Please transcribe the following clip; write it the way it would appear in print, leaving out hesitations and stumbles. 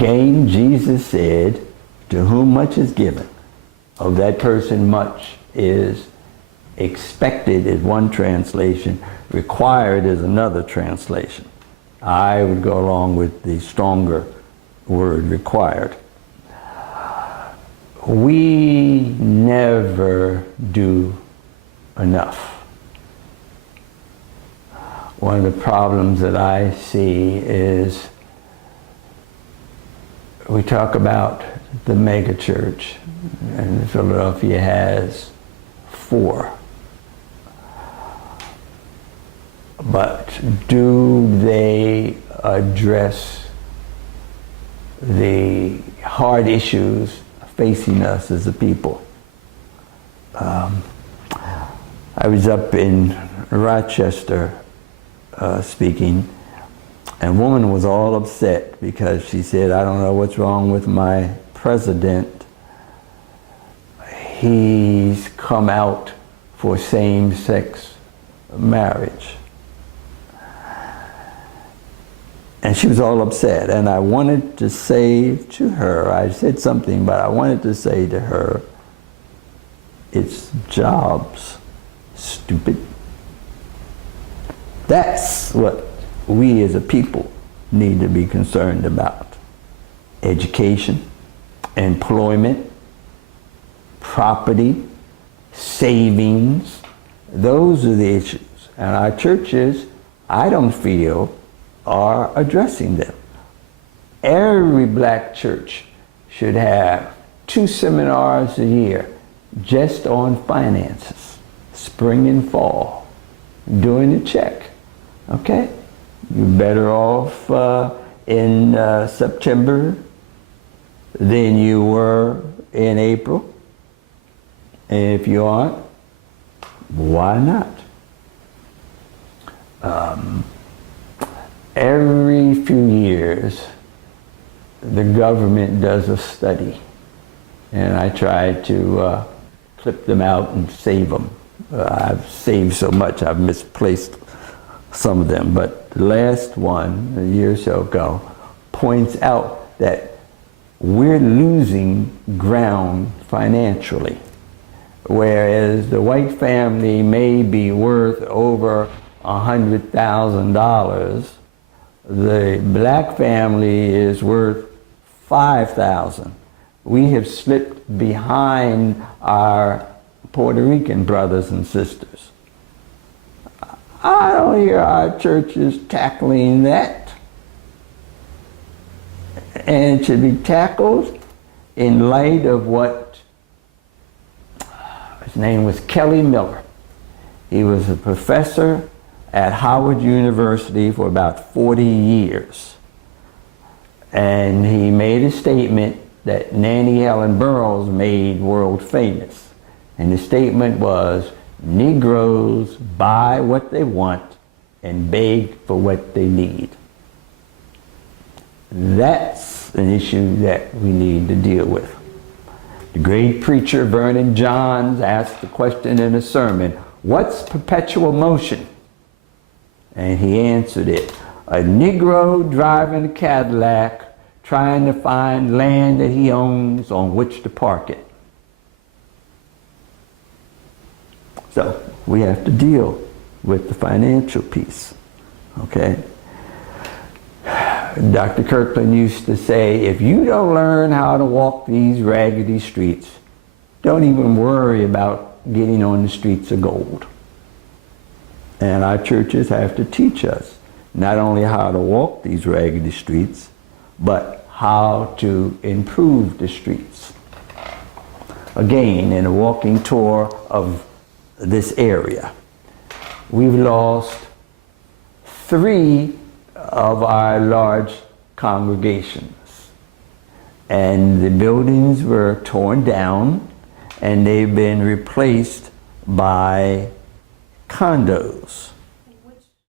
Again, Jesus said, to whom much is given, of that person much is expected is one translation, required is another translation. I would go along with the stronger word required. We never do enough. One of the problems that I see is we talk about the mega church, and Philadelphia has 4. But do they address the hard issues facing us as a people? I was up in Rochester speaking, and a woman was all upset because she said, I don't know what's wrong with my president. He's come out for same-sex marriage. And she was all upset, and I wanted to say to her, I said something, but I wanted to say to her, it's jobs, stupid. That's what we as a people need to be concerned about. Education, employment, property, savings, those are the issues. And our churches, I don't feel, are addressing them. Every black church should have 2 seminars a year just on finances, spring and fall, doing a check. Okay? You're better off in September than you were in April. And if you aren't, why not? Every few years, the government does a study, and I try to clip them out and save them. I've saved so much, I've misplaced some of them, but the last one, a year or so ago, points out that we're losing ground financially. Whereas the white family may be worth over $100,000, the black family is worth $5,000. We have slipped behind our Puerto Rican brothers and sisters. I don't hear our churches tackling that. And it should be tackled in light of what, his name was Kelly Miller. He was a professor at Howard University for about 40 years. And he made a statement that Nannie Helen Burroughs made world famous. And the statement was, Negroes buy what they want and beg for what they need. That's an issue that we need to deal with. The great preacher Vernon Johns asked the question in a sermon, what's perpetual motion? And he answered it, a Negro driving a Cadillac trying to find land that he owns on which to park it. So we have to deal with the financial piece, okay? Dr. Kirkland used to say, if you don't learn how to walk these raggedy streets, don't even worry about getting on the streets of gold. And our churches have to teach us not only how to walk these raggedy streets, but how to improve the streets. Again, in a walking tour of this area, we've lost 3 of our large congregations. And the buildings were torn down and they've been replaced by condos.